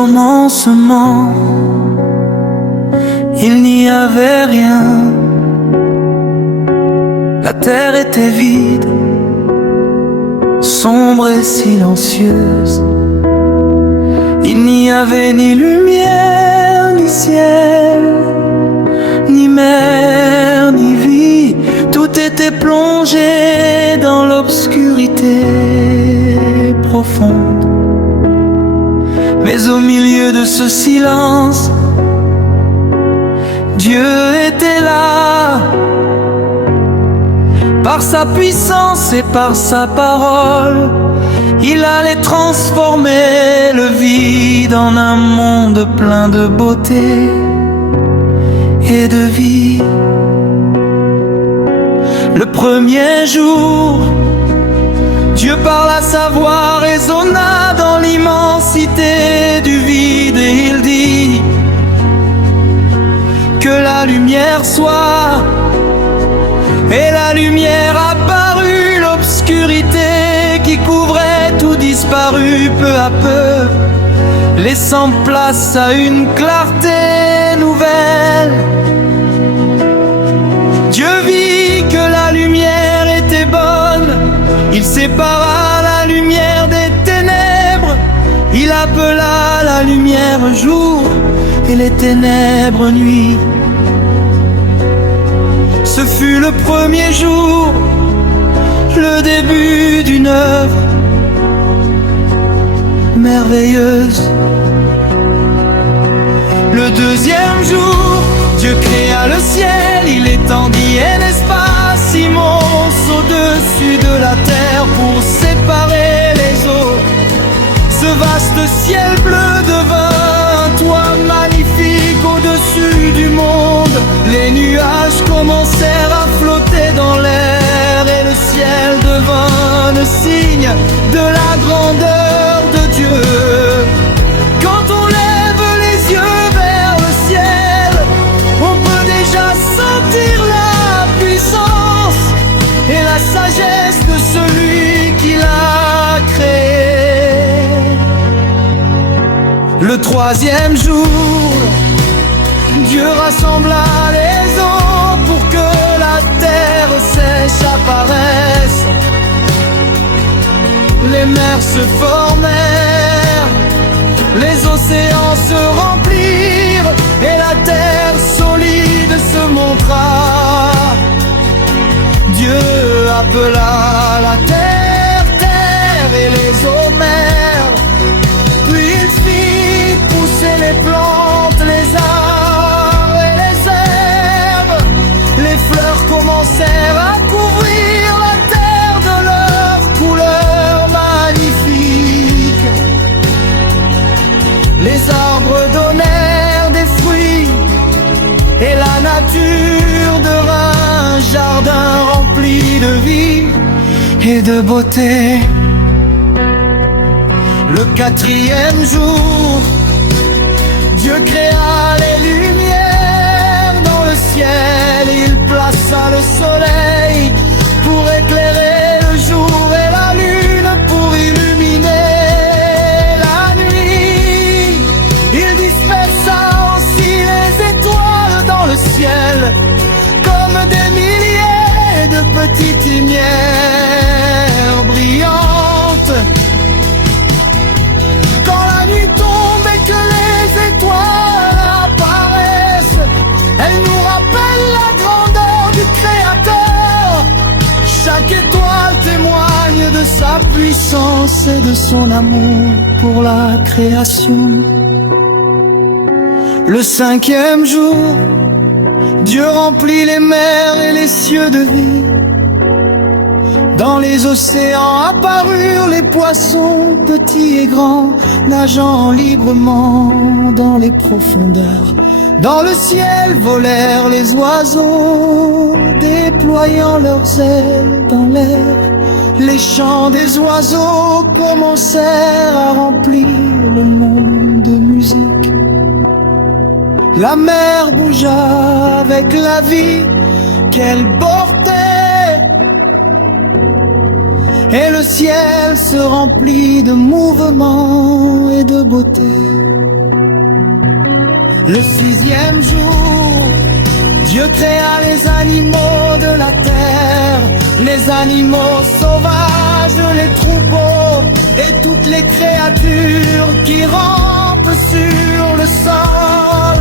commencement, il n'y avait rien. La terre était vide, sombre et silencieuse. Il n'y avait ni lumière, ni ciel, ni mer, ni vie. Tout était plongé dans l'obscurité profonde. Mais au milieu de ce silence, Dieu était là. Par sa puissance et par sa parole, il allait transformer le vide en un monde plein de beauté et de vie. Le premier jour, Dieu parla, sa voix résonna dans l'immensité du vide et il dit que la lumière soit. Et la lumière apparut, l'obscurité qui couvrait tout disparut peu à peu, laissant place à une clarté nouvelle. Dieu vit que la lumière était bonne, il sépara la lumière des ténèbres, il appela la lumière jour et les ténèbres nuit. Ce fut le premier jour, le début d'une œuvre merveilleuse. Le deuxième jour, Dieu créa le ciel, il étendit un espace immense au-dessus de la terre pour séparer les eaux. Ce vaste ciel bleu devint un toit magnifique au-dessus du monde. Les nuages commencèrent à flotter dans l'air et le ciel devint le signe de la grandeur de Dieu. Quand on lève les yeux vers le ciel, on peut déjà sentir la puissance et la sagesse de celui qui l'a créé. Le troisième jour, Dieu rassembla les eaux pour que la terre sèche apparaisse. Les mers se formèrent, les océans se remplirent et la terre solide se montra. Dieu appela la terre, terre et les eaux mers. Puis il fit pousser les plantes, les arbres et les herbes. Les fleurs commencèrent à couvrir la terre de leurs couleurs magnifiques. Les arbres donnèrent des fruits et la nature devint un jardin rempli de vie et de beauté. Le quatrième jour, Dieu créa les lumières dans le ciel. Il plaça le soleil pour éclairer le jour et la lune pour illuminer la nuit. Il dispersa aussi les étoiles dans le ciel comme des milliers de petites lumières brillantes. Quand la nuit tombe et que les étoiles apparaissent, elles nous rappellent la grandeur du Créateur. Chaque étoile témoigne de sa puissance et de son amour pour la création. Le cinquième jour, Dieu remplit les mers et les cieux de vie. Dans les océans apparurent les poissons, petits et grands, nageant librement dans les profondeurs. Dans le ciel volèrent les oiseaux, déployant leurs ailes dans l'air. Les chants des oiseaux commencèrent à remplir le monde de musique. La mer bougea avec la vie qu'elle portait. Et le ciel se remplit de mouvements et de beauté. Le sixième jour, Dieu créa les animaux de la terre, les animaux sauvages, les troupeaux et toutes les créatures qui rampent sur le sol.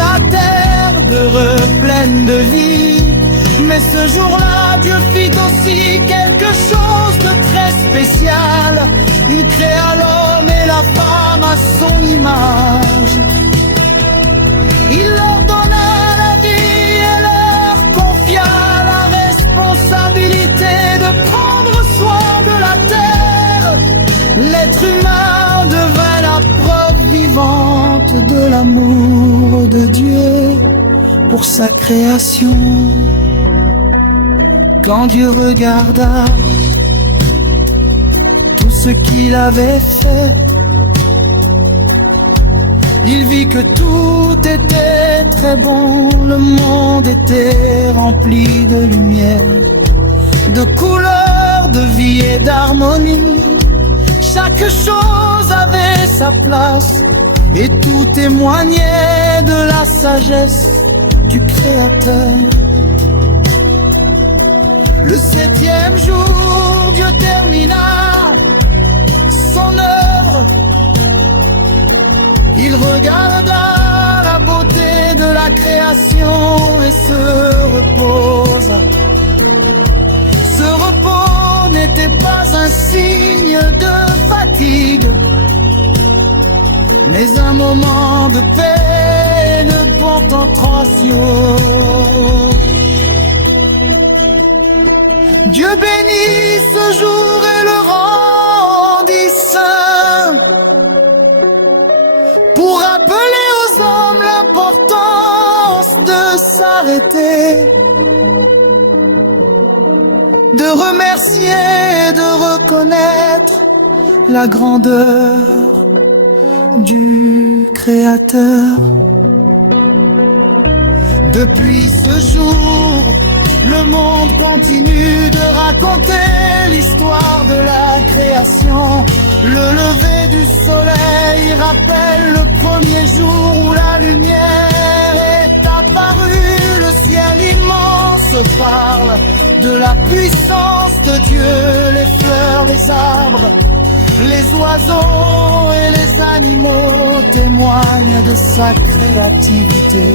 La terre demeure pleine de vie. Mais ce jour-là, Dieu fit aussi quelque chose de très spécial. Il créa l'homme et la femme à son image. Il leur donna la vie et leur confia la responsabilité de prendre soin de la terre. L'être humain devint la preuve vivante de l'amour de Dieu pour sa création. Quand Dieu regarda tout ce qu'il avait fait, il vit que tout était très bon, le monde était rempli de lumière, de couleurs, de vie et d'harmonie. Chaque chose avait sa place et tout témoignait de la sagesse du Créateur. Le septième jour, Dieu termina son œuvre. Il regarda la beauté de la création et se reposa. Ce repos n'était pas un signe de fatigue, mais un moment de paix et de contemplation. Dieu bénit ce jour et le rendit saint, pour rappeler aux hommes l'importance de s'arrêter, de remercier et de reconnaître la grandeur du Créateur. Depuis ce jour, le monde continue de raconter l'histoire de la création. Le lever du soleil rappelle le premier jour où la lumière est apparue. Le ciel immense parle de la puissance de Dieu. Les fleurs, les arbres, les oiseaux et les animaux témoignent de sa créativité.